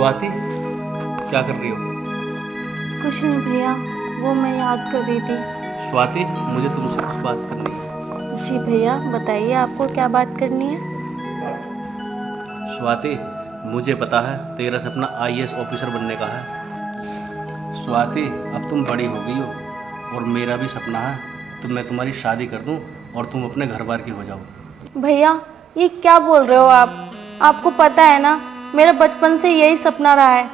स्वाति, क्या कर रही हो? कुछ नहीं भैया, वो मैं याद कर रही थी। स्वाति, मुझे तुमसे कुछ बात करनी है। जी भैया, बताइए आपको क्या बात करनी है। स्वाति, मुझे पता है तेरा सपना आईएएस ऑफिसर बनने का है। स्वाति, अब तुम बड़ी हो गई हो और मेरा भी सपना है तो मैं तुम्हारी शादी कर दूं और तुम अपने घर बार की हो जाओ। भैया ये क्या बोल रहे हो आप? आपको पता है ना, मेरा बचपन से यही सपना रहा है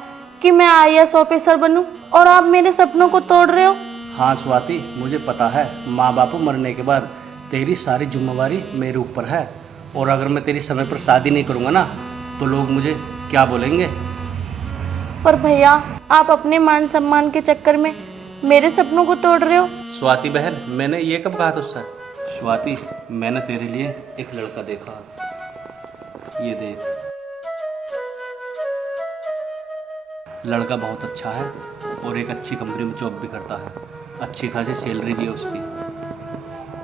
कि मैं आईएएस ऑफिसर बनूं, और आप मेरे सपनों को तोड़ रहे हो। हाँ स्वाति, मुझे पता है माँ बाप मरने के बाद तेरी सारी जिम्मेवारी मेरे ऊपर है, और अगर मैं तेरी समय पर शादी नहीं करूँगा ना तो लोग मुझे क्या बोलेंगे। पर भैया, आप अपने मान सम्मान के चक्कर में मेरे सपनों को तोड़ रहे हो। स्वाति बहन, मैंने ये कब कहा तुझसे? स्वाति, मैंने तेरे लिए एक लड़का देखा, ये देख। लड़का बहुत अच्छा है और एक अच्छी कंपनी में जॉब भी करता है, अच्छी खासी सैलरी भी है उसकी,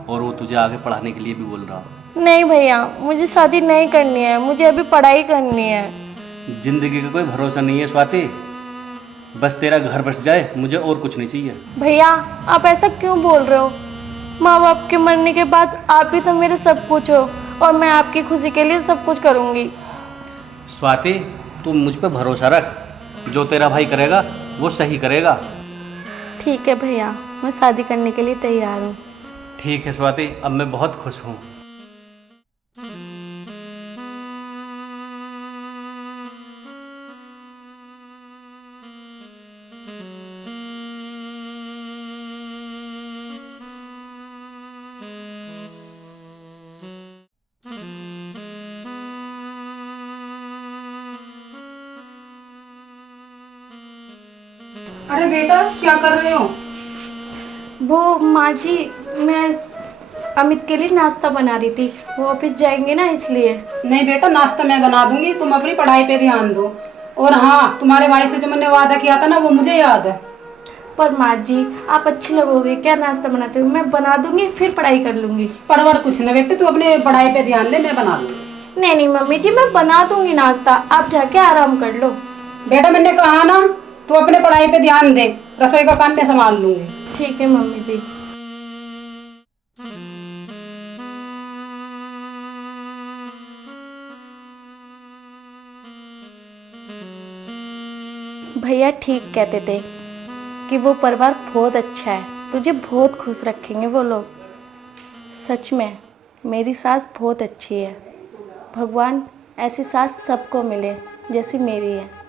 और वो तुझे आगे पढ़ाने के लिए भी बोल रहा। नहीं भैया, मुझे शादी नहीं करनी है, मुझे अभी पढ़ाई करनी है। जिंदगी का कोई भरोसा नहीं है स्वाति, बस तेरा घर बस जाए, मुझे और कुछ नहीं चाहिए। भैया आप ऐसा क्यों बोल रहे हो? माँ बाप के मरने के बाद आप ही तो मेरे सब कुछ हो, और मैं आपकी खुशी के लिए सब कुछ करूँगी। स्वाति, तू मुझ पर भरोसा रख, जो तेरा भाई करेगा वो सही करेगा। ठीक है भैया, मैं शादी करने के लिए तैयार हूँ। ठीक है स्वाति, अब मैं बहुत खुश हूँ। अरे बेटा, क्या कर रहे हो? वो माँ जी, मैं अमित के लिए नाश्ता बना रही थी, वो ऑफिस जाएंगे ना इसलिए। नहीं बेटा, नाश्ता मैं बना दूंगी, तुम अपनी पढ़ाई पे ध्यान दो। और हाँ, तुम्हारे भाई से जो मैंने वादा किया था ना, वो मुझे याद है। पर माँ जी, आप अच्छी लगोगे, क्या नाश्ता बनाते हो? मैं बना दूंगी, फिर पढ़ाई कर लूंगी। पढ़वड़ कुछ ना बेटे, तू अपने पढ़ाई पे ध्यान दे, मैं बना दूंगी। नहीं नहीं मम्मी जी, मैं बना दूंगी नाश्ता, आप जाके आराम कर लो। बेटा मैंने कहा ना, तू अपने पढ़ाई पे ध्यान दे, रसोई का काम मैं संभाल लूंगी। ठीक है मम्मी जी। भैया ठीक कहते थे कि वो परिवार बहुत अच्छा है, तुझे बहुत खुश रखेंगे वो लोग। सच में मेरी सास बहुत अच्छी है, भगवान ऐसी सास सबको मिले जैसी मेरी है।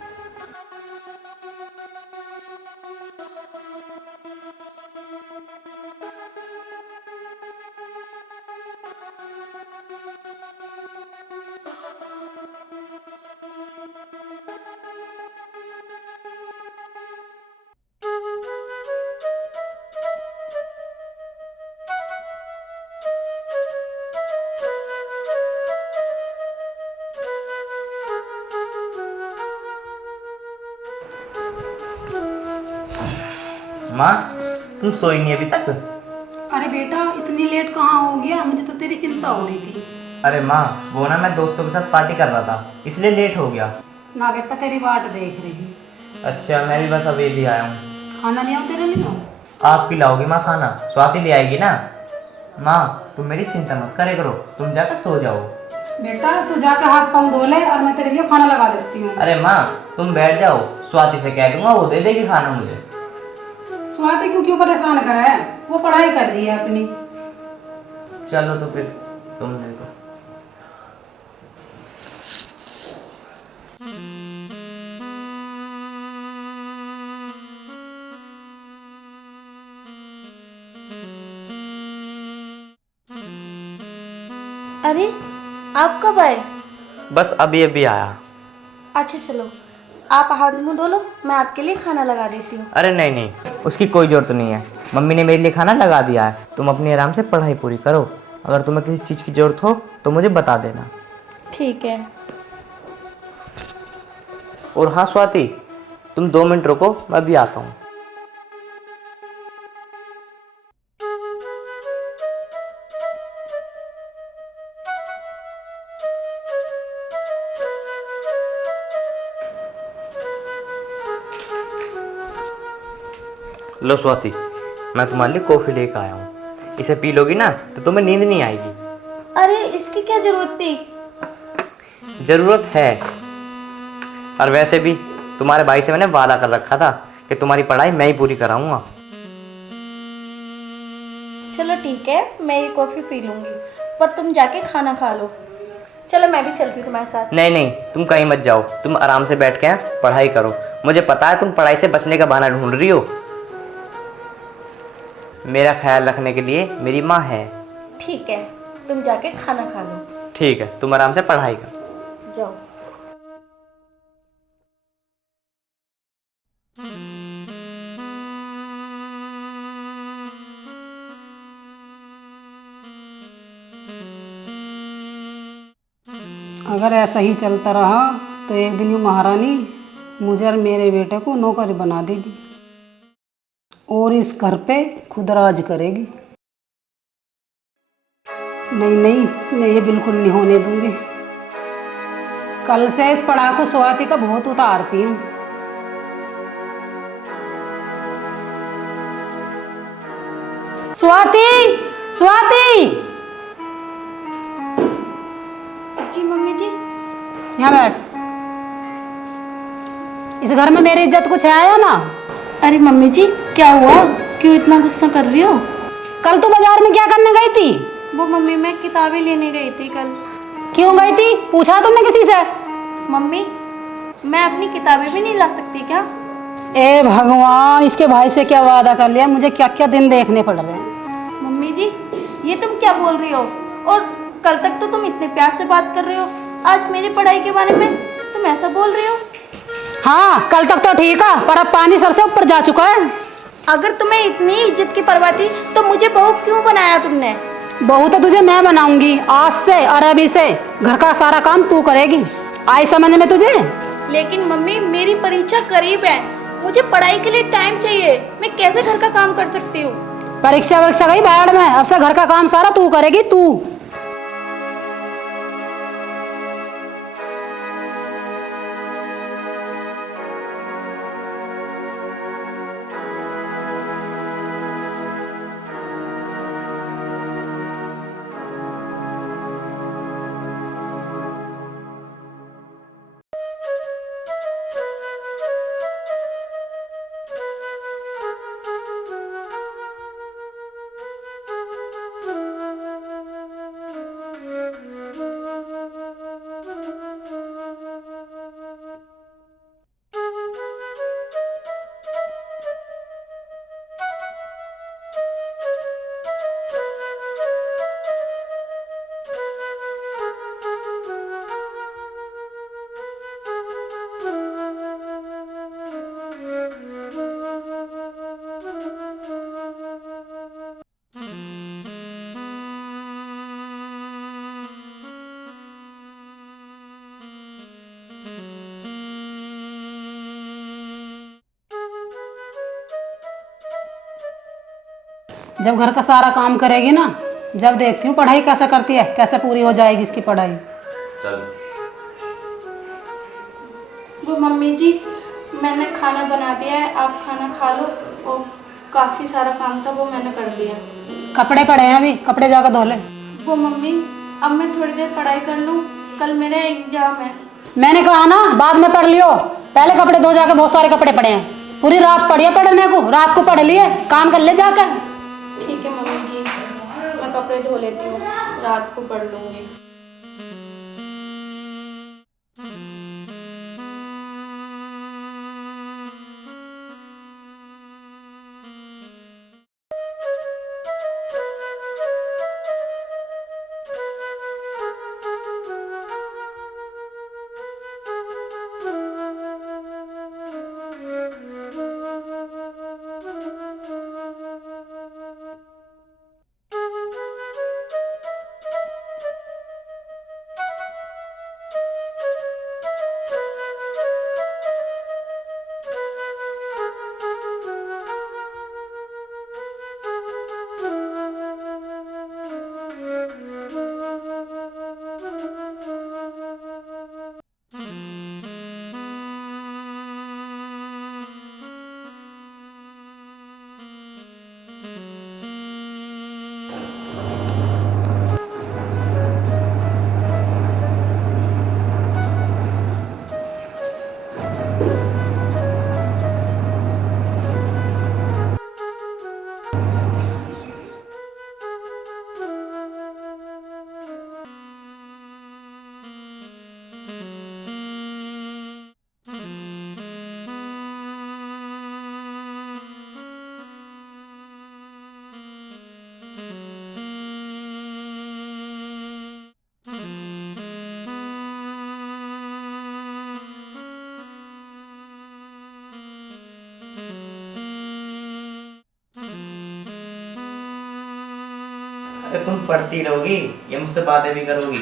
माँ, तुम सोई नहीं अभी तक? अरे बेटा, इतनी लेट कहाँ हो गया? मुझे तो तेरी चिंता हो रही थी। अरे माँ, वो ना मैं दोस्तों के साथ पार्टी कर रहा था, इसलिए लेट हो गया। ना बेटा, तेरी बाट देख रही। अच्छा, मैं भी बस अभी भी आया हूँ। खाना नहीं आओ तेरे लिए? आप खिलाओगी माँ खाना? स्वाति ले आएगी ना? माँ, तुम मेरी चिंता मत करे करो, तुम जाकर सो जाओ। बेटा तू जाके हाथ पाँव धो ले, और मैं तेरे लिए खाना लगा देती हूँ। अरे माँ, तुम बैठ जाओ, स्वाति से कह दूंगा, वो दे देगी खाना मुझे। स्वाति को क्यों परेशान कर रहा है? वो पढ़ाई कर रही है अपनी। चलो तो फिर तुम दे दो। अरे आप कब आए? बस अभी अभी आया। अच्छा चलो, आप हाथ मुंह धो लो, मैं आपके लिए खाना लगा देती हूँ। अरे नहीं नहीं, उसकी कोई ज़रूरत नहीं है, मम्मी ने मेरे लिए खाना लगा दिया है। तुम अपनी आराम से पढ़ाई पूरी करो, अगर तुम्हें किसी चीज़ की ज़रूरत हो तो मुझे बता देना। ठीक है। और हाँ स्वाति, तुम 2 मिनट रुको, मैं भी आता हूँ। लो स्वाति, मैं तुम्हारे लिए कॉफ़ी लेकर आया हूँ। इसे पी लोगी ना तो तुम्हें नींद नहीं आएगी। अरे इसकी क्या जरूरत थी? ज़रूरत है, और वैसे भी तुम्हारे भाई से मैंने वादा कर रखा था कि तुम्हारी पढ़ाई मैं ही पूरी कराऊंगा। चलो ठीक है, मैं ये कॉफ़ी पी लूँगी, पर तुम जाके खाना खा लो। चलो मैं भी चलती हूँ तुम्हारे साथ। नहीं नहीं, तुम कहीं मत जाओ, तुम आराम से बैठ के पढ़ाई करो। मुझे पता है तुम पढ़ाई से बचने का बहाना ढूंढ रही हो। मेरा ख्याल रखने के लिए मेरी माँ है। ठीक है, तुम जाके खाना खा लो। ठीक है, तुम आराम से पढ़ाई करो। जाओ। अगर ऐसा ही चलता रहा तो एक दिन ये महारानी मुझे और मेरे बेटे को नौकरी बना देगी और इस घर पे खुद राज करेगी। नहीं नहीं, मैं ये बिल्कुल नहीं होने दूंगी। कल से इस पढ़ाई को स्वाति का बहुत उतारती हूँ। स्वाति, स्वाति, जी मम्मी जी। यहाँ बैठ। इस घर में मेरी इज्जत कुछ है आया ना? अरे मम्मी जी, क्या हुआ? क्यों इतना गुस्सा कर रही हो? कल तू बाजार में क्या करने गई थी? वो मम्मी, मैं किताबें लेने गई थी कल। क्यों गई थी? पूछा तुमने किसी से? मम्मी, मैं अपनी किताबें भी नहीं ला सकती क्या? ए भगवान, इसके भाई से क्या वादा कर लिया, मुझे क्या क्या दिन देखने पड़ रहे हैं। मम्मी जी, ये तुम क्या बोल रही हो? और कल तक तो तुम इतने प्यार से बात कर रहे हो, आज मेरी पढ़ाई के बारे में तुम ऐसा बोल रही हो? हाँ, कल तक तो ठीक है, पर अब पानी सर से ऊपर जा चुका है। अगर तुम्हें इतनी इज्जत की परवाह थी तो मुझे बहू क्यों बनाया तुमने? बहू तो तुझे मैं बनाऊंगी आज से, और अभी से घर का सारा काम तू करेगी। आई समझ में तुझे? लेकिन मम्मी, मेरी परीक्षा करीब है, मुझे पढ़ाई के लिए टाइम चाहिए, मैं कैसे घर का काम कर सकती हूँ? परीक्षा वरीक्षा गई बाढ़ में, अब से घर का काम सारा तू करेगी, तू। जब घर का सारा काम करेगी ना, जब देखती हूँ पढ़ाई कैसे करती है, कैसे पूरी हो जाएगी इसकी पढ़ाई। चल। वो मम्मी जी, मैंने खाना बना दिया है, आप खाना खा लो। और काफ़ी सारा काम था, वो मैंने कर दिया। कपड़े पड़े हैं, अभी कपड़े जाकर धो ले। वो मम्मी, अब मैं थोड़ी देर पढ़ाई कर लूँ, कल मेरा एग्जाम है। मैंने कहा ना बाद में पढ़ लियो, पहले कपड़े धो जाके, बहुत सारे कपड़े पड़े हैं। पूरी रात पढ़ी है पढ़ने को, रात को पढ़ लिए, काम कर ले जाकर। ठीक है मम्मी जी, मैं कपड़े धो लेती हूँ, रात को पढ़ लूँगी। तो तुम पढ़ती रहोगी या मुझसे बातें भी करोगी?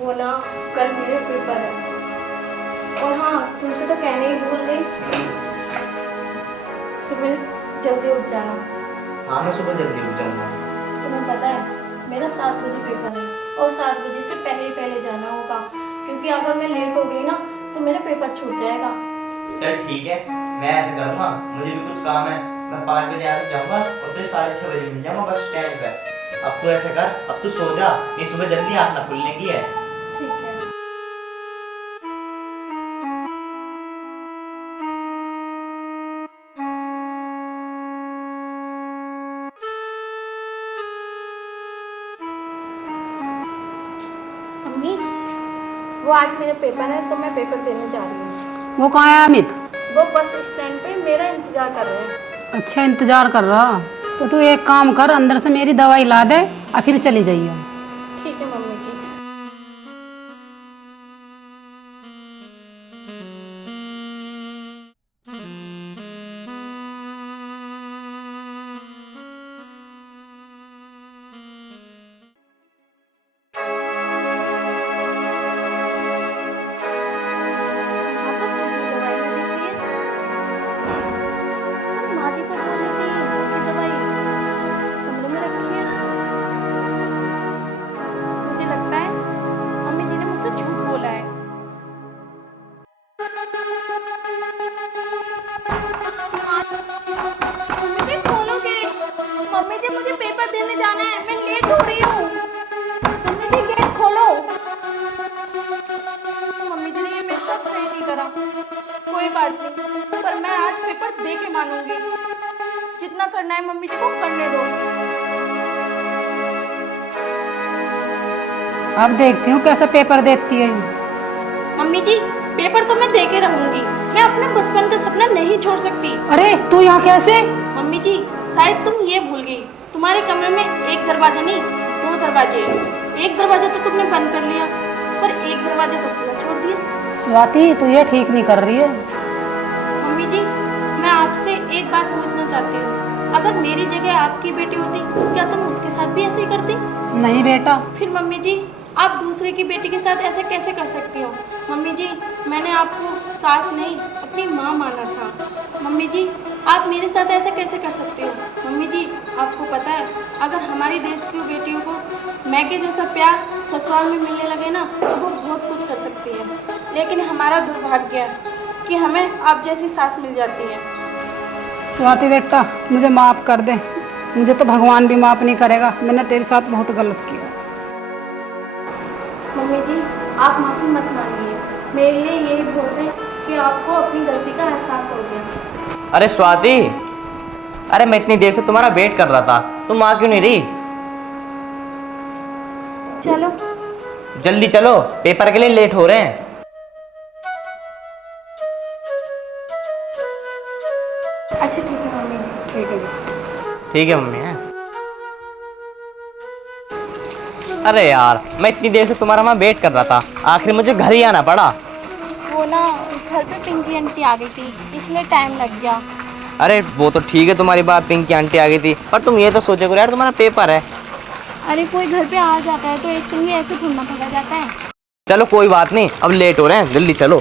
वो ना कल मेरे पेपर है। और हाँ, तुमसे तो कहने ही भूल गई, सुबह जल्दी उठ जाना। हाँ मैं सुबह जल्दी उठ जाऊंगा। तुम्हें पता है मेरा 7 बजे पेपर है और 7 बजे से पहले ही पहले जाना होगा, क्योंकि अगर मैं लेट हो गई ना तो मेरा पेपर छूट जाएगा। चल ठीक है, मैं ऐसे करूँगा, मुझे भी कुछ काम है, मैं 5 बजे आकर जाऊँगा और तुझे 6:30 बजे मिल जाऊँगा बस स्टैंड पर। अब तू ऐसे कर, अब तू सो जा, ये सुबह जल्दी आँख ना खुलने की है। ठीक है। मम्मी, वो आज मेरा पेपर है तो मैं पेपर देने जा रही हूँ। वो कहाँ है अमित? वो बस स्टैंड पे मेरा इंतजार कर रहे हैं। अच्छा इंतजार कर रहा, तो तू एक काम कर, अंदर से मेरी दवाई ला दे और फिर चली जाइए। ठीक है मम्मी जी। यहाँ तो पूरी दवाई नहीं दिख रही है। पर माँ जी तो बोल रही थी कि दवाई कमरे में रखी है। मुझे लगता है मम्मी जी ने मुझसे झूठ बोला है। मम्मी जी खोलो गेट। मम्मी जी मुझे पेपर देने जाना है, मैं लेट हो रही हूँ। मम्मी जी गेट खोलो। मम्मी जी ने ये मेरे साथ सही नहीं करा। कोई बात नहीं, पर मैं आज पेपर दे के मानूंगी। जितना करना है मम्मी जी को करने दो। अब देखती हूँ कैसा पेपर देती है। मम्मी जी पेपर तो मैं दे के रहूंगी। मैं अपने बचपन का सपना नहीं छोड़ सकती। अरे तू यहाँ कैसे? मम्मी जी शायद तुम ये भूल गई, तुम्हारे कमरे में एक दरवाजा नहीं 2 दरवाजे हैं। एक दरवाजा तो तुमने बंद कर लिया, पर एक दरवाजा तो खुला छोड़ दिया। स्वाति तू ये ठीक नहीं कर रही है। मम्मी जी मैं आपसे एक बात पूछना चाहती हूँ, अगर मेरी जगह आपकी बेटी होती क्या तुम उसके साथ भी ऐसे ही करती? नहीं बेटा। फिर मम्मी जी आप दूसरे की बेटी के साथ ऐसे कैसे कर सकती हो? मम्मी जी मैंने आपको सास नहीं अपनी माँ माना था। मम्मी जी आप मेरे साथ ऐसे कैसे कर सकते हो? मम्मी जी आपको पता है अगर हमारी देश की बेटियों को मैके जैसा प्यार ससुराल में मिलने लगे ना तो वो बहुत कुछ कर सकती है, लेकिन हमारा दुर्भाग्य है कि हमें आप जैसी सास मिल जाती है। स्वाति बेटा मुझे माफ़ कर दे, मुझे तो भगवान भी माफ़ नहीं करेगा, मैंने तेरे साथ बहुत गलत किया। मम्मी जी आप माफ़ी मत मांगिए, मेरे लिए यही बहुत है कि आपको अपनी गलती का एहसास हो गया। अरे स्वाति, अरे मैं इतनी देर से तुम्हारा वेट कर रहा था, तुम आ क्यों नहीं रही? चलो जल्दी चलो, पेपर के लिए लेट हो रहे हैं। अच्छा ठीक है मम्मी। ठीक है। ठीक है मम्मी है। अरे यार मैं इतनी देर से तुम्हारा वहाँ वेट कर रहा था, आखिर मुझे घर ही आना पड़ा। वो ना घर पे पिंकी आंटी आ गई थी इसलिए टाइम लग गया। अरे वो तो ठीक है तुम्हारी बात, पिंकी आंटी आ गई थी, पर तुम ये तो सोचे करो यार तुम्हारा पेपर है। अरे कोई घर पे आ जाता है तो एक संग ही ऐसे ढूंढना पड़ा जाता है। चलो कोई बात नहीं, अब लेट हो रहे हैं, जल्दी चलो।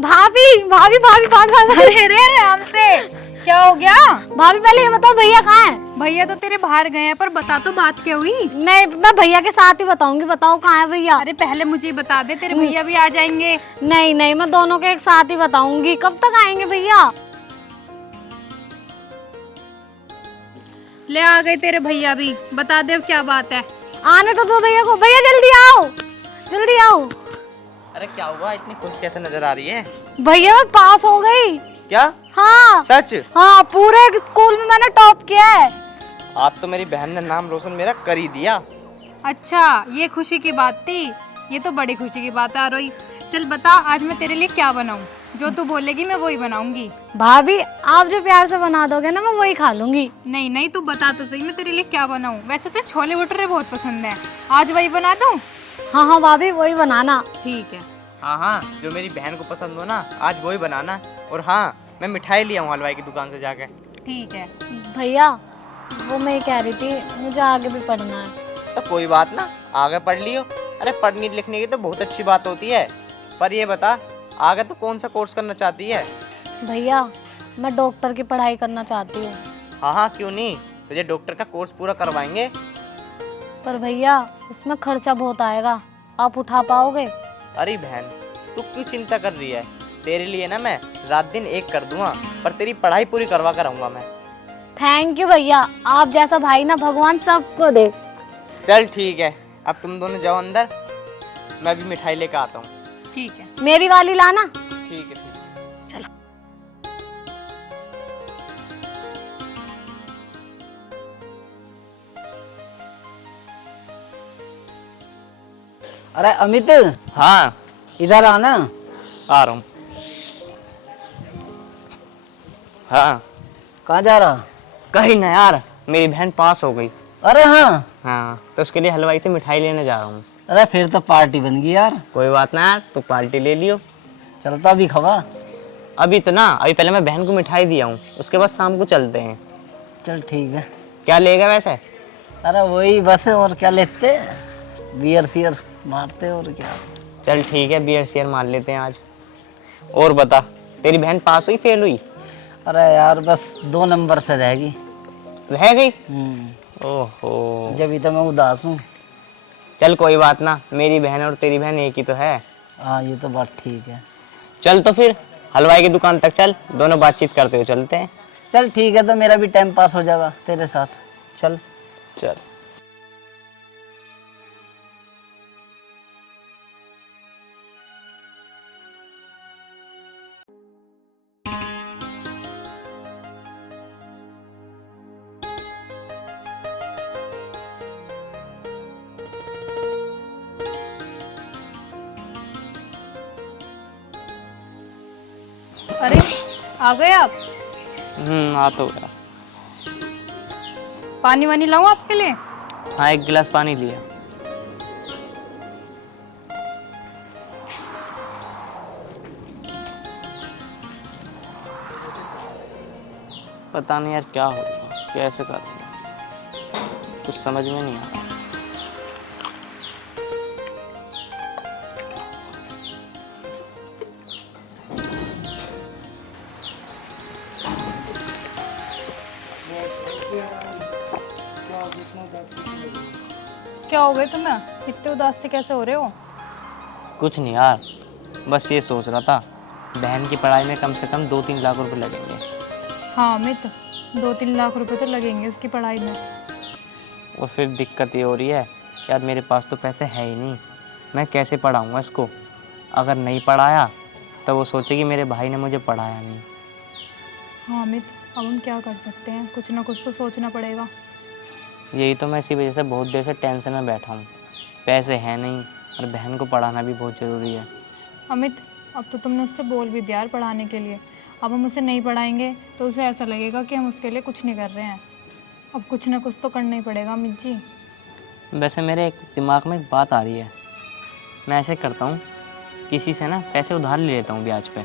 भाभी भाभी भाभी भाभी अरे रे आराम से, क्या हो गया? भाभी पहले ये बताओ भैया कहाँ है? भैया तो तेरे बाहर गए हैं, पर बता तो बात क्या हुई? नहीं मैं भैया के साथ ही बताऊंगी, बताओ कहाँ है भैया? अरे पहले मुझे बता दे, तेरे भैया भी आ जाएंगे। नहीं नहीं मैं दोनों के एक साथ ही बताऊंगी। कब तक आएंगे भैया? ले आ गए तेरे भैया भी, बता दे अब क्या बात है। आने तो दो भैया को। भैया जल्दी आओ, जल्दी आओ। अरे क्या हुआ, इतनी खुश कैसे नजर आ रही है? भैया मैं पास हो गई। क्या? हाँ सच? हाँ पूरे स्कूल में मैंने टॉप किया है। आज तो मेरी बहन ने नाम रोशन मेरा कर ही दिया। अच्छा ये खुशी की बात थी, ये तो बड़ी खुशी की बात है आरोही। चल बता आज मैं तेरे लिए क्या बनाऊं, जो तू बोलेगी मैं वही बनाऊंगी। भाभी आप जो प्यार से बना दोगे ना मैं वही खा लूंगी। नहीं नहीं तू बता तो सही मैं तेरे लिए क्या बनाऊं। वैसे तो छोले भटूरे बहुत पसंद है, आज वही बना दूं? हाँ हाँ भाभी वही बनाना। ठीक है। हाँ हाँ जो मेरी बहन को पसंद हो ना आज वही बनाना। और हाँ मैं मिठाई लिया हूँ हलवाई की दुकान से जाके। ठीक है। भैया वो मैं कह रही थी मुझे आगे भी पढ़ना है। तो कोई बात ना, आगे पढ़ लियो। अरे पढ़ने लिखने की तो बहुत अच्छी बात होती है, पर ये बता आगे तो कौन सा कोर्स करना चाहती है? भैया मैं डॉक्टर की पढ़ाई करना चाहती हूँ। हाँ हाँ क्यों नहीं, तुझे डॉक्टर का कोर्स पूरा करवाएंगे। पर भैया उसमें खर्चा बहुत आएगा, आप उठा पाओगे? अरे बहन तू क्यों चिंता कर रही है, तेरे लिए ना मैं रात दिन एक कर दूंगा, पर तेरी पढ़ाई पूरी करवा कर रहूंगा मैं। थैंक यू भैया, आप जैसा भाई ना भगवान सबको दे। चल ठीक है, अब तुम दोनों जाओ अंदर, मैं भी मिठाई लेकर आता हूँ। ठीक है। मेरी वाली लाना। ठीक है ठीक है। चलो। अरे अमित, हाँ इधर आना। आ रहा हूँ। हाँ कहाँ जा रहा? कहीं ना यार, मेरी बहन पास हो गई। अरे हाँ, हाँ तो उसके लिए हलवाई से मिठाई लेने जा रहा हूँ। अरे फिर तो पार्टी बन गई यार। कोई बात ना यार, तो पार्टी ले लियो। चलता भी खवा। अभी तो ना, अभी पहले मैं बहन को मिठाई दिया हूँ, उसके बाद शाम को चलते हैं। चल ठीक है। क्या लेगा वैसे? अरे वही बस, और क्या लेते, बियर फियर मारते और क्या। चल ठीक है, बियर शेयर मार लेते हैं आज। और बता, तेरी बहन पास हुई फेल हुई? अरे यार बस 2 नंबर से रहेगी। रह गई? हम्म। ओहो, जब तो मैं उदास हूँ। चल कोई बात ना, मेरी बहन और तेरी बहन एक ही तो है। हाँ ये तो बात ठीक है। चल तो फिर हलवाई की दुकान तक चल, दोनों बातचीत करते हुए चलते हैं। चल ठीक है, तो मेरा भी टाइम पास हो जाएगा तेरे साथ। चल। चल। अरे आ गए आप? आ तो गया। पानी वानी लाऊं आपके लिए? हाँ एक गिलास पानी लिया। पता नहीं यार क्या होगा, कैसे करूँगा, कुछ समझ में नहीं आ रहा। क्या हो गए तुम्हें, इतने उदास से कैसे हो रहे हो? कुछ नहीं यार, बस ये सोच रहा था बहन की पढ़ाई में कम से कम 2-3 लाख रुपए लगेंगे। हाँ अमित, 2-3 लाख रुपए तो लगेंगे उसकी पढ़ाई में। और फिर दिक्कत ये हो रही है यार, मेरे पास तो पैसे है ही नहीं, मैं कैसे पढ़ाऊँगा इसको। अगर नहीं पढ़ाया तो वो सोचेगी मेरे भाई ने मुझे पढ़ाया नहीं। हाँ अमित, अब हम क्या कर सकते हैं, कुछ ना कुछ तो सोचना पड़ेगा। यही तो मैं इसी वजह से बहुत देर से टेंशन में बैठा हूँ, पैसे हैं नहीं और बहन को पढ़ाना भी बहुत ज़रूरी है। अमित, अब तो तुमने उससे बोल भी दिया यार पढ़ाने के लिए, अब हम उसे नहीं पढ़ाएंगे तो उसे ऐसा लगेगा कि हम उसके लिए कुछ नहीं कर रहे हैं। अब कुछ ना कुछ तो करना ही पड़ेगा अमित जी। वैसे मेरे एक दिमाग में एक बात आ रही है, मैं ऐसे करता हूँ, किसी से ना पैसे उधार ले लेता हूँ ब्याज पे,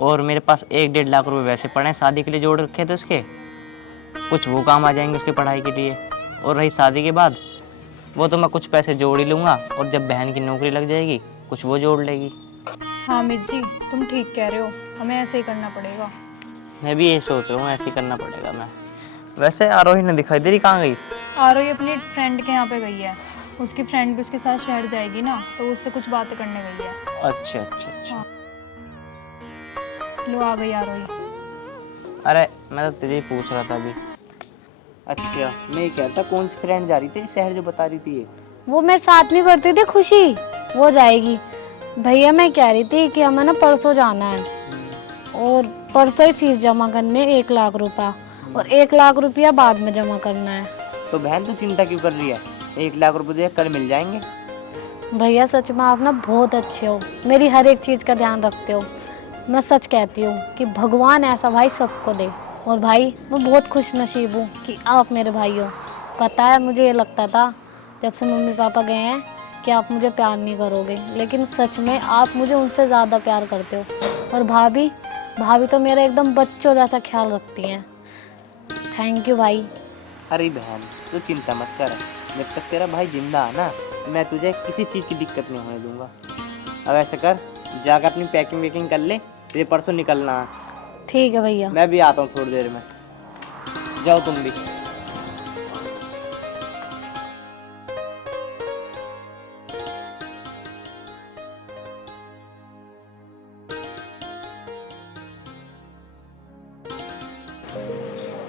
और मेरे पास 1-1.5 लाख रुपए वैसे पड़े हैं, शादी के लिए जोड़ रखे थे उसके, कुछ वो काम आ जाएंगे उसकी पढ़ाई के लिए। और रही शादी के बाद, वो तो मैं कुछ पैसे जोड़ ही लूँगा, और जब बहन की नौकरी लग जाएगी कुछ वो जोड़ लेगी। हाँ अमित जी, तुम ठीक कह रहे हो, हमें ऐसे ही करना पड़ेगा। मैं भी ये सोच रहा हूँ, ऐसे ही करना पड़ेगा। मैं वैसे आरोही ने दिखाई दे रही, कहाँ गई? आरोही अपनी फ्रेंड के यहाँ पे गई है, उसकी फ्रेंड भी उसके साथ शहर जाएगी ना, तो उससे कुछ बातें करने गई है। अच्छा अच्छा अच्छा। लो आ गई आरोही। अरे मैं तो तुझे ही पूछ रहा था अभी। अच्छा मैं ये कहता, कौन सी फ्रेंड जा रही थी शहर जो बता रही थी ये? वो मेरे साथ नहीं करती थी खुशी, वो जाएगी। भैया मैं कह रही थी कि हमें ना परसों जाना है, और परसों ही फीस जमा करने 1 लाख रुपया, और 1 लाख रुपया बाद में जमा करना है। तो बहन तो चिंता क्यों कर रही है, 1 लाख रुपए कल मिल जाएंगे। भैया सच में आप ना बहुत अच्छे हो, मेरी हर एक चीज़ का ध्यान रखते हो। मैं सच कहती हूँ कि भगवान ऐसा भाई सबको दे, और भाई मैं बहुत खुश नसीब हूँ कि आप मेरे भाई हो। पता है मुझे ये लगता था जब से मम्मी पापा गए हैं कि आप मुझे प्यार नहीं करोगे, लेकिन सच में आप मुझे उनसे ज़्यादा प्यार करते हो। और भाभी, भाभी तो मेरा एकदम बच्चों जैसा ख्याल रखती हैं। थैंक यू भाई। अरे बहन तू चिंता मत कर, जब तक तेरा भाई जिंदा है ना मैं तुझे किसी चीज़ की दिक्कत नहीं होने दूंगा। अब ऐसा कर, जाकर अपनी पैकिंग वैकिंग कर ले, तुझे परसों निकलना है। ठीक है भैया। मैं भी आता हूँ थोड़ी देर में, जाओ तुम भी।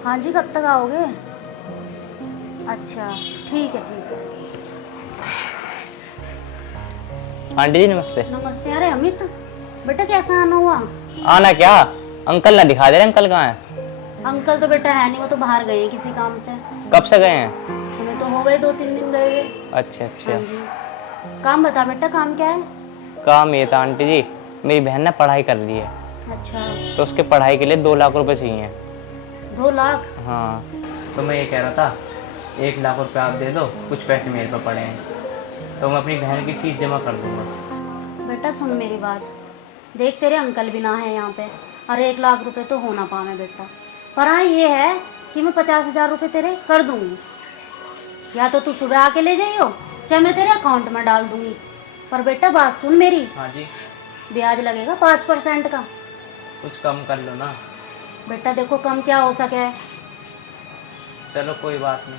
हाँ जी, कब तक आओगे? अच्छा ठीक है ठीक है। आंटी जी नमस्ते। नमस्ते। अरे अमित बेटा, कैसा आना हुआ? आना क्या, अंकल ना दिखा दे रहे, अंकल कहाँ है? अंकल तो बेटा है नहीं, वो तो बाहर गए हैं किसी काम से। कब से गए हैं? तुम्हें तो हो गए 2-3 दिन गए हुए। अच्छा अच्छा। हाँ जी। काम बता बेटा, काम क्या है? काम ये था आंटी जी, मेरी बहन ने पढ़ाई कर ली है, अच्छा। तो उसके पढ़ाई के लिए 2 लाख रुपए चाहिए। 2 लाख? हाँ, तो मैं ये कह रहा था 1 लाख रुपए आप दे दो, कुछ पैसे मेरे पे पड़े हैं, तो मैं अपनी बहन की फीस जमा कर दूंगा। बेटा सुन मेरी बात, देख तेरे अंकल भी ना है यहाँ पे, और 1 लाख रुपए तो हो ना पावे बेटा। पर हाँ ये है कि मैं 50,000 रुपये तेरे कर दूंगी, या तो तू सुबह आके ले जाइयो, चाहे मैं तेरे अकाउंट में डाल दूंगी। पर बेटा बात सुन मेरी, हाँ जी। ब्याज लगेगा 5% का। कुछ कम कर लो ना। बेटा देखो कम क्या हो सके। चलो कोई बात नहीं,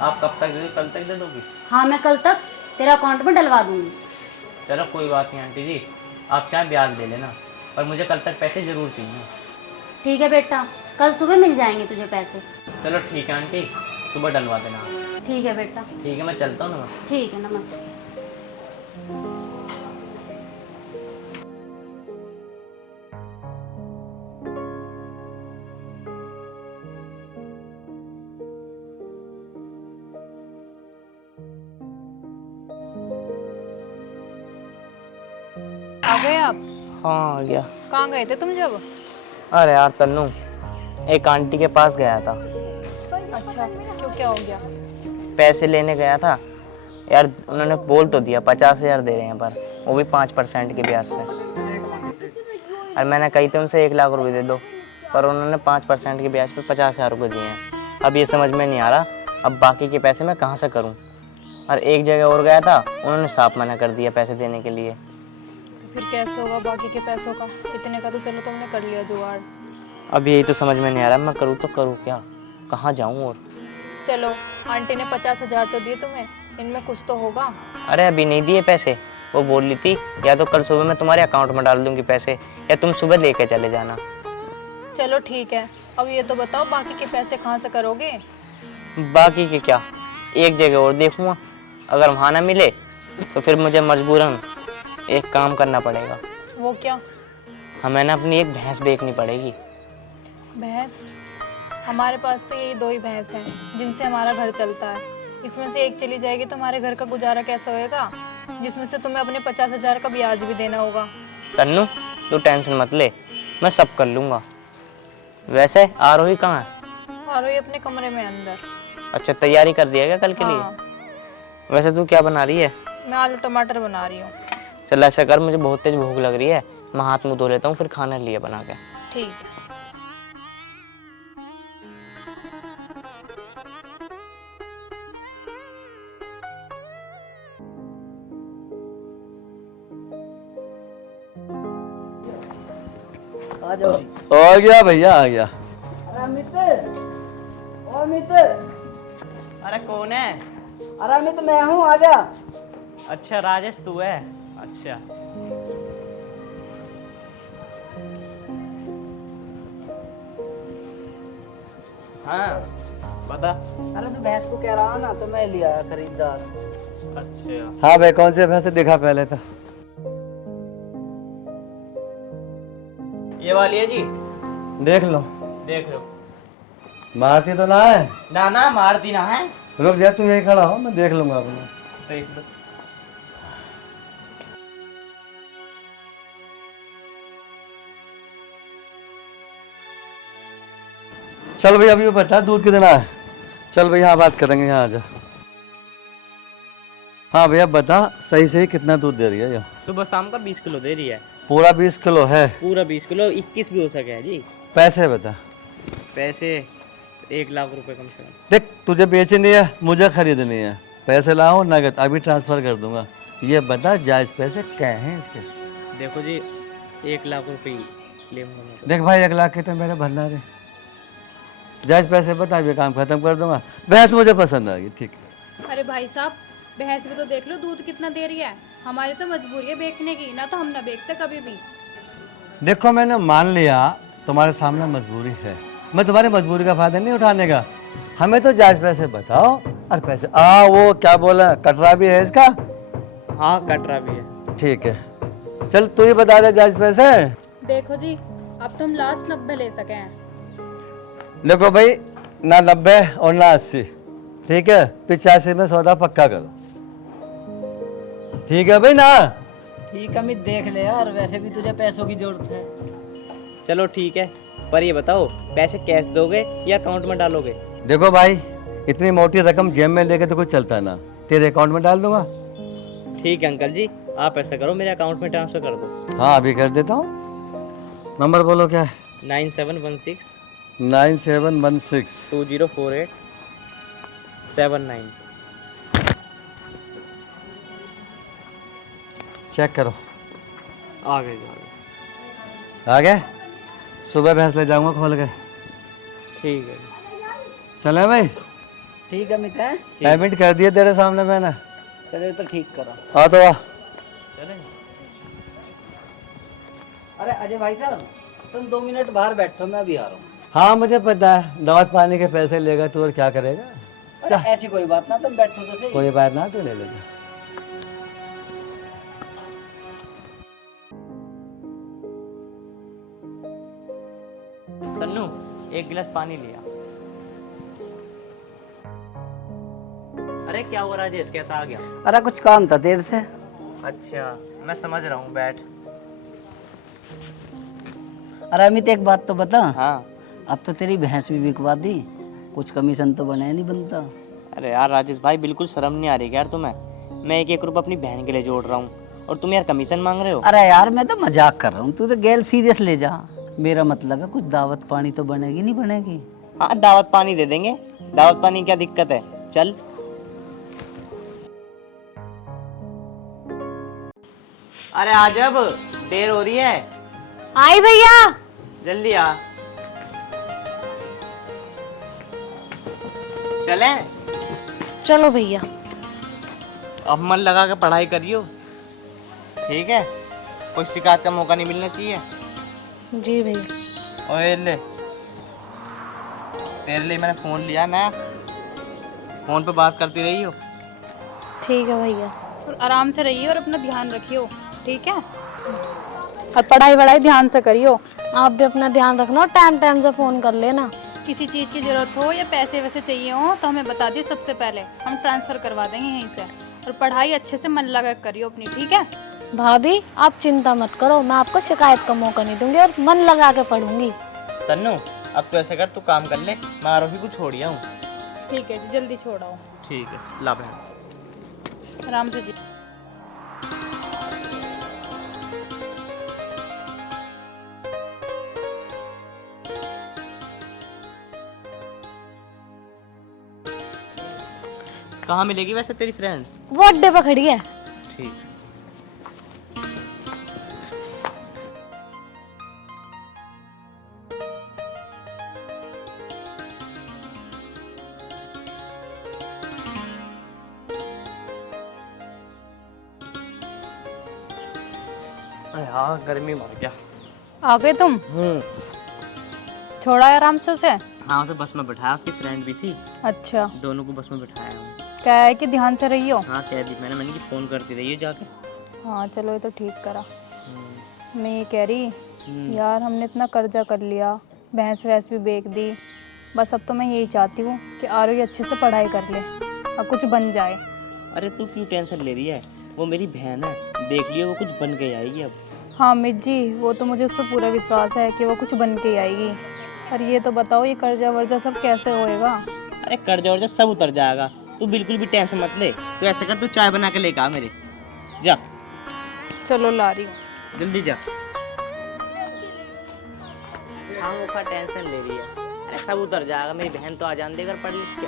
आप कब तक दे, कल तक दे दोगी? हाँ मैं कल तक तेरे अकाउंट में डलवा दूंगी। चलो कोई बात नहीं आंटी जी, आप चाहे ब्याज दे लेना, पर मुझे कल तक पैसे ज़रूर चाहिए। ठीक है बेटा, कल सुबह मिल जाएंगे तुझे पैसे। चलो ठीक है आंटी, सुबह डलवा देना। ठीक है बेटा। ठीक है, मैं चलता हूँ नमस्ते। ठीक है, नमस्ते। आ गए आप? हाँ आ गया। कहाँ गए थे तुम जब? अरे यार तन्नू, एक आंटी के पास गया था, अच्छा क्यों, क्या हो गया? पैसे लेने गया था यार, उन्होंने बोल तो दिया 50,000 दे रहे हैं, पर वो भी 5% के ब्याज से। और मैंने कही थी उनसे 1 लाख रुपए दे दो, पर उन्होंने 5% के ब्याज पर 50,000 रुपये दिए हैं। अब ये समझ में नहीं आ रहा अब बाकी के पैसे मैं कहाँ से करूँ। और एक जगह और गया था, उन्होंने साफ मना कर दिया पैसे देने के लिए। फिर कैसे होगा बाकी के पैसों का? इतने का तो चलो तुमने कर लिया जुगाड़। अब यही तो समझ में नहीं आ रहा मैं करूँ तो करूँ क्या, कहाँ जाऊँ। और चलो आंटी ने 50,000 तो दिए तुम्हें, इनमें कुछ तो होगा। अरे अभी नहीं दिए पैसे, वो बोल रही थी या तो कल सुबह मैं तुम्हारे अकाउंट में डाल दूंगी पैसे, या तुम सुबह लेके चले जाना। चलो ठीक है, अब ये तो बताओ बाकी के पैसे कहाँ से करोगे? बाकी के क्या, एक जगह और देखूँगा, अगर वहाँ ना मिले तो फिर मुझे मजबूरन एक काम करना पड़ेगा। वो क्या? हमें ना अपनी एक भैंस बेचनी पड़ेगी। भैंस? हमारे पास तो यही 2 ही भैंस हैं जिनसे हमारा घर चलता है। इसमें से एक चली जाएगी तो हमारे घर का गुजारा कैसे होएगा, जिसमें से तुम्हें अपने 50,000 का ब्याज भी देना होगा। तन्नू तू टेंशन मत ले, मैं सब कर लूँगा। वैसे आरोही कहाँ है? आरोही अपने कमरे में अंदर। अच्छा तैयारी कर रही है क्या कल के लिए? हाँ, वैसे तू क्या बना रही है? मैं आलू टमाटर बना रही हूँ। चल ऐसा कर, मुझे बहुत तेज भूख लग रही है, मैं हाथ मुँह धो लेता हूँ, फिर खाना लिए बना के। ठीक है। आ गया भैया, आ गया। अरे कौन है? अरे अमित मैं हूँ, आजा। अच्छा राजेश तू है? अच्छा हाँ बता। अरे तू भैंस को कह रहा ना, तो मैं लिया खरीदार। अच्छा हाँ भाई, कौन से भैंसे दिखा पहले तो। ये वाली है जी, देख लो, देख लो। मारती तो ना है। ना ना मारती ना है। रुक जा, तुम यही खड़ा हो, मैं देख लूंगा अपना। देख लो। चल भैया, अभी बता दूध कितना है। चल भैया, हाँ बात करेंगे, यहाँ आ जा। हाँ भैया बता, सही सही कितना दूध दे रही है ये? सुबह शाम का 20 किलो दे रही है। पूरा 20 किलो है। पूरा 20 किलो, 21 भी हो सके है जी। पैसे बता। पैसे 1 लाख रुपए कम से कम। देख तुझे बेचनी है, मुझे खरीदनी है, पैसे लाओ नगद अभी ट्रांसफर कर दूंगा। ये बता जायज पैसे क्या हैं इसके? देखो जी 1 लाख रुपए ही क्लेम होने को। देख भाई 1 लाख के तो मेरे भरना रे, जायज पैसे बता, ये काम खत्म कर दूंगा। भैंस मुझे पसंद आ गई, ठीक है। अरे भाई साहब, भैंस भी तो देख लो दूध कितना दे रही है। हमारी तो मजबूरी है बेचने की, ना तो हम ना बेचते कभी भी। देखो मैंने मान लिया तुम्हारे सामने मजबूरी है, मैं तुम्हारी मजबूरी का फायदा नहीं उठाने का। हमें तो जायज पैसे बताओ। और पैसे वो क्या बोला, कटरा भी है इसका? हाँ कटरा भी है। ठीक है चल तू ही बता दे जायज पैसे। देखो जी, अब तो हम लास्ट 90 ले सके हैं। देखो भाई ना 90 और ना 80, ठीक है 85 में सौदा पक्का करो, ठीक है भाई ना? ठीक अमित देख ले यार, वैसे भी तुझे पैसों की जरूरत है। चलो ठीक है, पर ये बताओ पैसे कैश दोगे या अकाउंट में डालोगे? देखो भाई इतनी मोटी रकम जेब में लेके तो कुछ चलता ना, तेरे अकाउंट में डाल दूंगा। ठीक है अंकल जी, आप ऐसा करो मेरे अकाउंट में ट्रांसफर कर दो। हाँ अभी कर देता हूँ। नंबर बोलो क्या है? 9716 9716 2048 79। चेक करो। आ गए। आ गए? सुबह भैंस ले जाऊंगा खोल के। ठीक है। चले भाई? ठीक अमित है, पेमेंट कर दिया तेरे सामने मैंने। चलो तो ठीक करा। हाँ तो आ। अरे अजय भाई साहब, तुम 2 मिनट बाहर बैठो, मैं अभी आ रहा हूँ। हाँ मुझे पता है, दावत पानी के पैसे लेगा तू और क्या करेगा। अरे ऐसी कोई बात ना, तुम बैठो तो सही। कोई बात ना, तू ले लेगा। तन्नू 1 गिलास पानी लिया। अरे क्या हुआ राजेश, कैसा आ गया? अरे कुछ काम था देर से। अच्छा मैं समझ रहा हूँ, बैठ। अरे अमित एक बात तो बता। हाँ। अब तो तेरी भैंस भी बिकवा दी, कुछ कमीशन तो बने नहीं बनता। अरे यार राजेश भाई, बिल्कुल शर्म नहीं आ रही क्या यार तुम्हें? मैं 1-1 रुपये अपनी बहन के लिए जोड़ रहा हूँ और तुम यार कमीशन मांग रहे हो। अरे यार मैं तो मजाक कर रहा हूँ, तू तो गैल सीरियस ले जा। मेरा मतलब है कुछ दावत पानी तो बनेगी नहीं बनेगी? हाँ दावत पानी दे देंगे, दावत पानी क्या दिक्कत है, चल। अरे आज अब देर हो रही है। आई भैया। जल्दी आ। चले? चलो भैया। अब मन लगा के पढ़ाई करियो, ठीक है? कोई शिकायत का मौका नहीं मिलना चाहिए। जी भैया। ओए ले, तेरे लिए मैंने फ़ोन लिया नया, फ़ोन पे बात करती रही हो। ठीक है भैया। और आराम से रहिए और अपना ध्यान रखियो, ठीक है? और पढ़ाई वढ़ाई ध्यान से करियो। आप भी अपना ध्यान रखना और टाइम टाइम से फ़ोन कर लेना। किसी चीज़ की ज़रूरत हो या पैसे वैसे चाहिए हो तो हमें बता दियो, सबसे पहले हम ट्रांसफ़र करवा देंगे यहीं से। और पढ़ाई अच्छे से मन लगा करियो अपनी, ठीक है? भाभी आप चिंता मत करो, मैं आपको शिकायत का मौका नहीं दूंगी और मन लगा के पढ़ूंगी। तन्नू अब तो ऐसे कर, तू काम कर ले, मैं आरोही को छोड़ आऊँ। ठीक है, जल्दी छोड़ाओ। ठीक है, ला बहन। आराम से जी। कहाँ मिलेगी वैसे तेरी फ्रेंड? वो अड्डे पर खड़ी है। ठीक। हाँ गर्मी मर गया। आ गए तुम? छोड़ा है आराम से उसे? हाँ उसे बस में बैठाया, उसकी फ्रेंड भी थी, अच्छा। दोनों को बस में बैठाया हूँ। क्या है कि ध्यान से रहियो। हाँ कह दी मैंने कि फ़ोन करती रहिए जाके। हाँ चलो ये तो ठीक करा। मैं ये कह रही यार, हमने इतना कर्जा कर लिया, भैंस वैंस भी बेच दी, बस अब तो मैं यही चाहती हूँ कि आरोही अच्छे से पढ़ाई कर ले और कुछ बन जाए। अरे तू क्यों टेंशन ले रही है, वो मेरी बहन है, देख लियो वो कुछ बन के आएगी अब। हाँ अमित जी, वो तो मुझे उस पर पूरा विश्वास है कि वो कुछ बन के ही आएगी। और ये तो बताओ ये कर्जा वर्जा सब कैसे होएगा? अरे कर्जा वर्जा सब उतर जाएगा, तू बिल्कुल भी टेंशन मत ले। तू ऐसे कर, तू चाय बना के लेके आ मेरे, जा। चलो ला रही हूँ। जल्दी जा। हाँ वो का टेंशन ले रही है। अरे सब उतर जाएगा, मेरी बहन तो आ जान देकर पढ़ लिख के।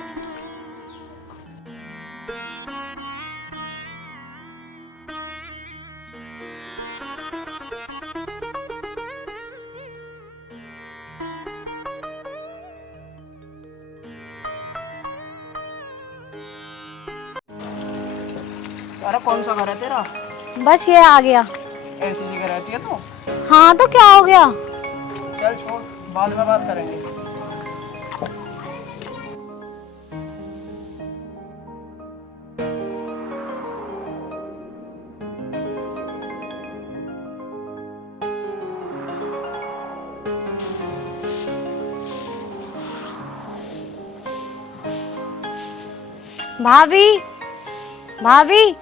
अरे कौन सा घर है तेरा? बस ये आ गया। ऐसी जगह रहती है तू? हाँ तो क्या हो गया? चल छोड़, बाद में बात करेंगे। भाभी, भाभी,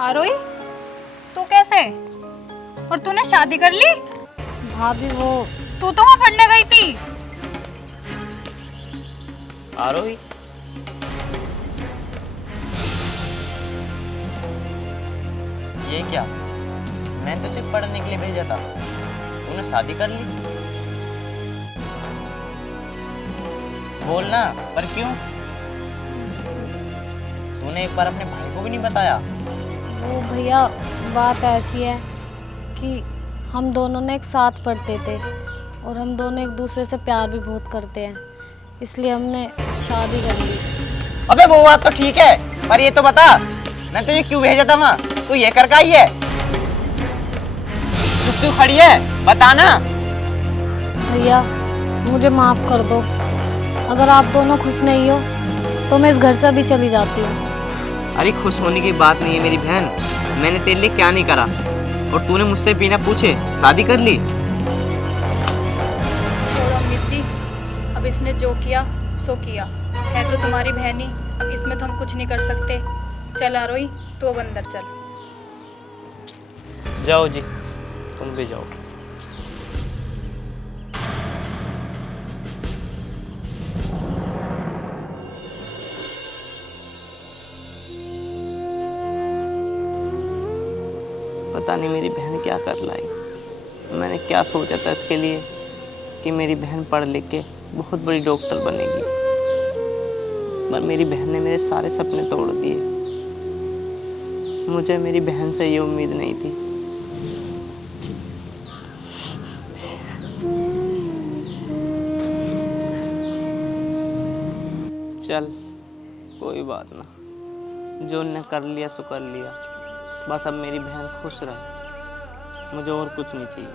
आरोही, तू कैसे? और तूने शादी कर ली? भाभी वो तू तो वहाँ पढ़ने गई थी। आरोही, ये क्या? मैं तुझे पढ़ने के लिए भेजा था, तूने शादी कर ली? बोलना, पर क्यों? तूने एक बार अपने भाई को भी नहीं बताया? वो भैया बात ऐसी है कि हम दोनों ने एक साथ पढ़ते थे और हम दोनों एक दूसरे से प्यार भी बहुत करते हैं, इसलिए हमने शादी कर ली। अबे वो बात तो ठीक है, पर ये तो बता, मैं तुझे क्यों भेजा था वहाँ? तू ये कर का ही है? चुप क्यों खड़ी है? बता ना। भैया मुझे माफ़ कर दो, अगर आप दोनों खुश नहीं हो तो मैं इस घर से अभी चली जाती हूँ। अरे खुश होने की बात नहीं है मेरी बहन, मैंने तेरे लिए क्या नहीं करा, और तूने मुझसे बिना पूछे शादी कर ली। छोड़ो अमित जी, अब इसने जो किया सो किया, है तो तुम्हारी बहन ही, अब इसमें तो हम कुछ नहीं कर सकते। चल आरोही, तू अब अंदर चल। जाओ जी, तुम भी जाओ। पता नहीं मेरी बहन क्या कर लाई। मैंने क्या सोचा था इसके लिए कि मेरी बहन पढ़ लिख के बहुत बड़ी डॉक्टर बनेगी, पर मेरी बहन ने मेरे सारे सपने तोड़ दिए। मुझे मेरी बहन से ये उम्मीद नहीं थी। चल कोई बात ना, जो ने कर लिया सो कर लिया, बस अब मेरी बहन खुश रहे, मुझे और कुछ नहीं चाहिए।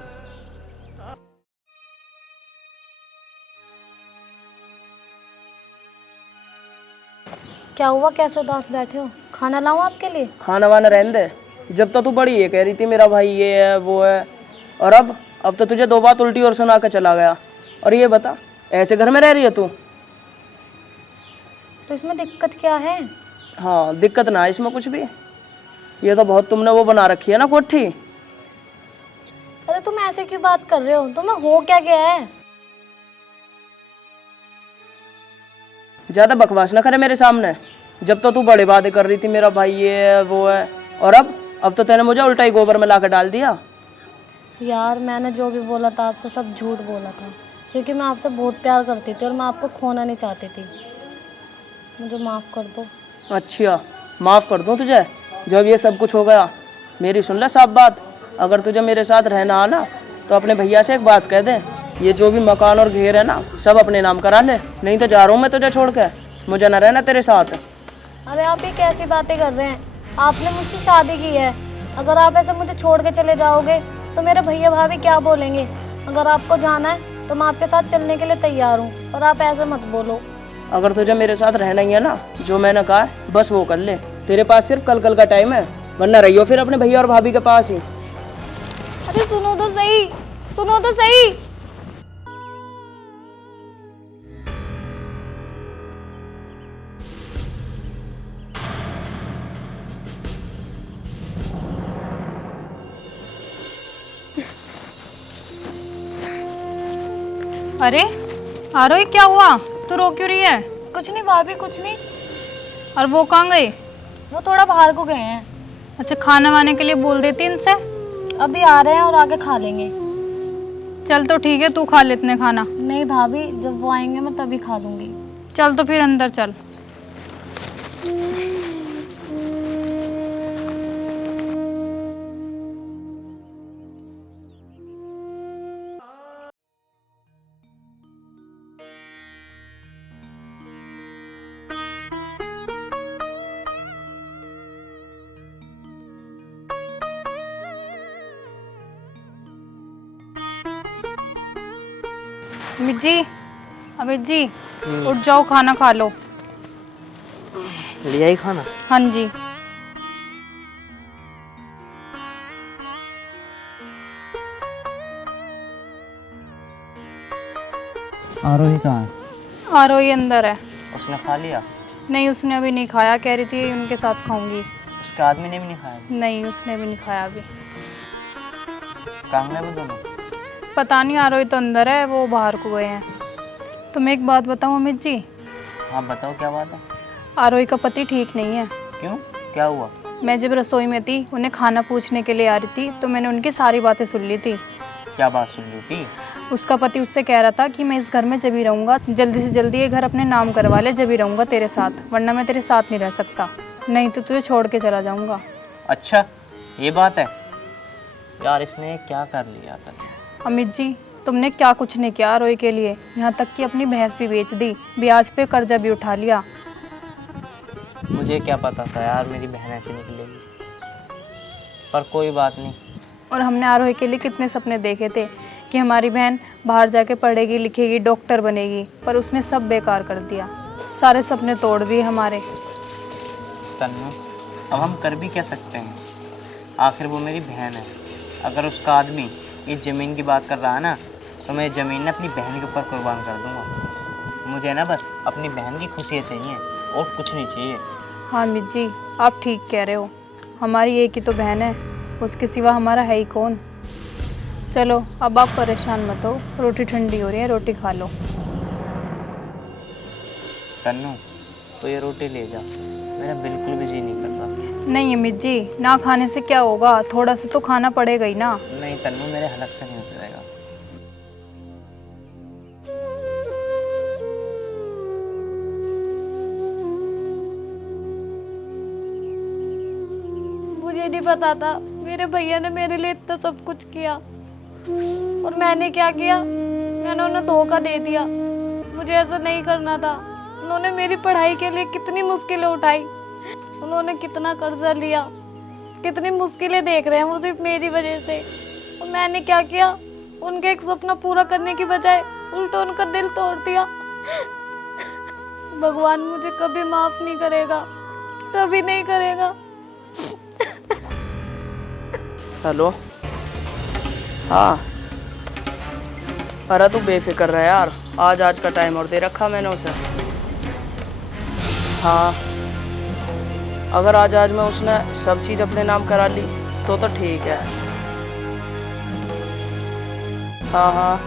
क्या हुआ, कैसे उदास बैठे हो? खाना लाऊं आपके लिए? खाना वाना रहने दे, जब तक तू बड़ी ये कह रही थी मेरा भाई ये है वो है, और अब तो तुझे 2 बात उल्टी और सुना कर चला गया। और ये बता, ऐसे घर में रह रही है तू? तो इसमें दिक्कत क्या है? हाँ दिक्कत ना है इसमें कुछ भी, ये तो बहुत तुमने वो बना रखी है ना कोठी। अरे तुम ऐसे क्यों बात कर रहे हो? तुम्हें हो क्या गया है? ज्यादा बकवास ना करे मेरे सामने। जब तो तू बड़े वादे कर रही थी मेरा भाई ये है वो है, और अब तो तूने मुझे उल्टा ही गोबर में लाकर डाल दिया। यार मैंने जो भी बोला था आपसे सब झूठ बोला था, क्योंकि मैं आपसे बहुत प्यार करती थी और मैं आपको खोना नहीं चाहती थी। मुझे माफ़ कर दो। अच्छा माफ़ कर दूँ तुझे? जब ये सब कुछ हो गया, मेरी सुन ले साफ बात, अगर तुझे मेरे साथ रहना आना तो अपने भैया से एक बात कह दे, ये जो भी मकान और घेर है ना सब अपने नाम करा ले, नहीं तो जा रहा हूँ मैं तुझे छोड़ के, मुझे ना रहना तेरे साथ। अरे आप ये कैसी बातें कर रहे हैं? आपने मुझसे शादी की है, अगर आप ऐसे मुझे छोड़ के चले जाओगे तो मेरे भैया भाभी क्या बोलेंगे? अगर आपको जाना है तो मैं आपके साथ चलने के लिए तैयार हूँ, और आप ऐसे मत बोलो। अगर तुझे मेरे साथ रहना ही है ना, जो मैंने कहा है बस वो कर ले, तेरे पास सिर्फ कल का टाइम है, वरना रहियो फिर अपने भैया और भाभी के पास ही। अरे सुनो तो सही, सुनो तो सही। अरे आरोही, क्या हुआ? तू रो क्यों रही है? कुछ नहीं भाभी, कुछ नहीं। और वो कहाँ गए? वो थोड़ा बाहर को गए हैं। अच्छा, खाना वाने के लिए बोल देती इनसे। अभी आ रहे हैं और आके खा लेंगे। चल तो ठीक है, तू खा ले इतने खाना। नहीं भाभी, जब वो आएंगे मैं तभी खा लूँगी। चल तो फिर अंदर चल। अमित जी, अमित जी, उठ जाओ, खाना खा लो। लिया ही खाना? हाँ जी। आरोही कहाँ है? आरोही अंदर है। उसने खा लिया? नहीं, उसने अभी नहीं खाया, कह रही थी उनके साथ खाऊंगी। उसके आदमी ने भी नहीं खाया? नहीं, उसने भी नहीं खाया अभी। कहाँ गए वो दोनों? पता नहीं, आरोही तो अंदर है, वो बाहर को गए हैं। तुम्हें एक बात बताऊं अमित जी? हाँ बताओ, क्या बात है? आरोही का पति ठीक नहीं है। क्यों, क्या हुआ? मैं जब रसोई में थी, उन्हें खाना पूछने के लिए आ रही थी, तो मैंने उनकी सारी बातें सुन ली थी। क्या बात सुन ली थी? उसका पति उससे कह रहा था कि मैं इस घर में जब ही रहूँगा, जल्दी से जल्दी ये घर अपने नाम करवा ले, जब ही रहूँगा तेरे साथ, वरना मैं तेरे साथ नहीं रह सकता, नहीं तो तुझे छोड़ के चला जाऊँगा। अच्छा, ये बात है? यार इसने क्या कर लिया था? अमित जी, तुमने क्या कुछ नहीं किया आरोही के लिए, यहाँ तक कि अपनी भैंस भी बेच दी, ब्याज पे कर्जा भी उठा लिया। मुझे क्या पता था यार मेरी बहन ऐसे निकलेगी, पर कोई बात नहीं। और हमने आरोही के लिए कितने सपने देखे थे कि हमारी बहन बाहर जाके पढ़ेगी लिखेगी, डॉक्टर बनेगी, पर उसने सब बेकार कर दिया, सारे सपने तोड़ दिए हमारे। तन्नू, अब हम कर भी क्या सकते हैं? आखिर वो मेरी बहन है। अगर उसका आदमी इस ज़मीन की बात कर रहा है ना, तो मैं ज़मीन ना अपनी बहन के ऊपर कुर्बान कर दूंगा। मुझे ना बस अपनी बहन की खुशियाँ चाहिए और कुछ नहीं चाहिए। हाँ अमित जी, आप ठीक कह रहे हो, हमारी एक ही तो बहन है, उसके सिवा हमारा है ही कौन। चलो अब आप परेशान मत हो, रोटी ठंडी हो रही है, रोटी खा लो। तन्नू, तो ये रोटी ले जा, मेरा बिल्कुल भी जी नहीं करता। नहीं अमित जी, ना खाने से क्या होगा, थोड़ा सा तो खाना पड़ेगा ही ना। नहीं तन्नू, मेरे हलक से नहीं उतरेगा। मुझे नहीं पता था, मेरे भैया ने मेरे लिए इतना सब कुछ किया, और मैंने क्या किया, मैंने उन्हें धोखा दे दिया। मुझे ऐसा नहीं करना था। उन्होंने मेरी पढ़ाई के लिए कितनी मुश्किलें उठाई, उन्होंने कितना कर्जा लिया, कितनी मुश्किलें देख रहे हैं वो सिर्फ मेरी वजह से। और मैंने क्या किया, उनका एक सपना पूरा करने की बजाय उल्टा उनका दिल तोड़ दिया। भगवान मुझे कभी माफ नहीं करेगा, कभी नहीं करेगा। हेलो, हाँ। अरे तू बेफिक्र रह यार, आज का टाइम और दे रखा मैंने उसे। हाँ, अगर आज में उसने सब चीज़ अपने नाम करा ली तो ठीक है। हाँ हाँ,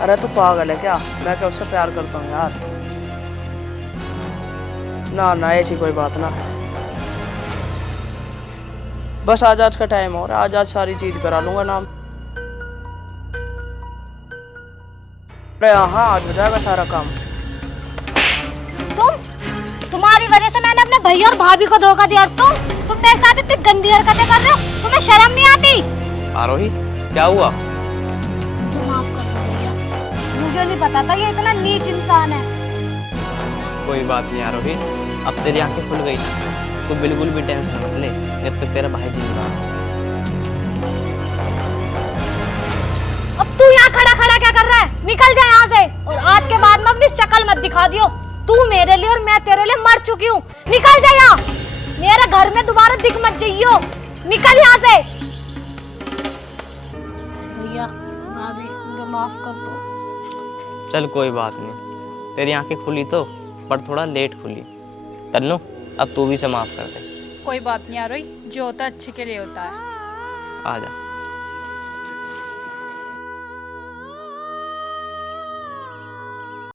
अरे तू पागल है क्या, मैं क्या उससे प्यार करता हूँ यार? ना ना, ऐसी कोई बात ना है। बस आज का टाइम और आज सारी चीज़ करा लूँगा नाम। अरे हाँ, आज हो जाएगा सारा काम। तुम्हारी वजह से मैंने अपने भैया और भाभी को धोखा दिया, और तुम मेरे साथ इतनी गंदी हरकतें कर रहे हो, तुम्हें शर्म नहीं आती? आरोही, क्या हुआ? मुझे माफ कर दो भैया, मुझे नहीं पता था ये इतना नीच इंसान है। कोई बात नहीं आरोही, अब तेरी आंखें खुल गई ना, तू बिल्कुल भी टेंशन मत ले, जब तक तेरा भाई जिंदा है। अब तू यहाँ खड़ा खड़ा क्या कर रहा है? निकल जा यहाँ से, और आज के बाद में अपनी शक्ल मत दिखा दियो। तू मेरे लिए और मैं तेरे लिए मर चुकी हूँ। निकल जा यहाँ, मेरे घर में दोबारा दिख मत जाइयो, निकल यहाँ से। भैया भाभी, मुझे माफ कर दो। चल कोई बात नहीं, तेरी आंखें खुली तो, पर थोड़ा लेट खुली। तन्नू, अब तू भी से माफ कर दे। कोई बात नहीं आरोही, जो होता है अच्छे के लिए होता है। आ जा।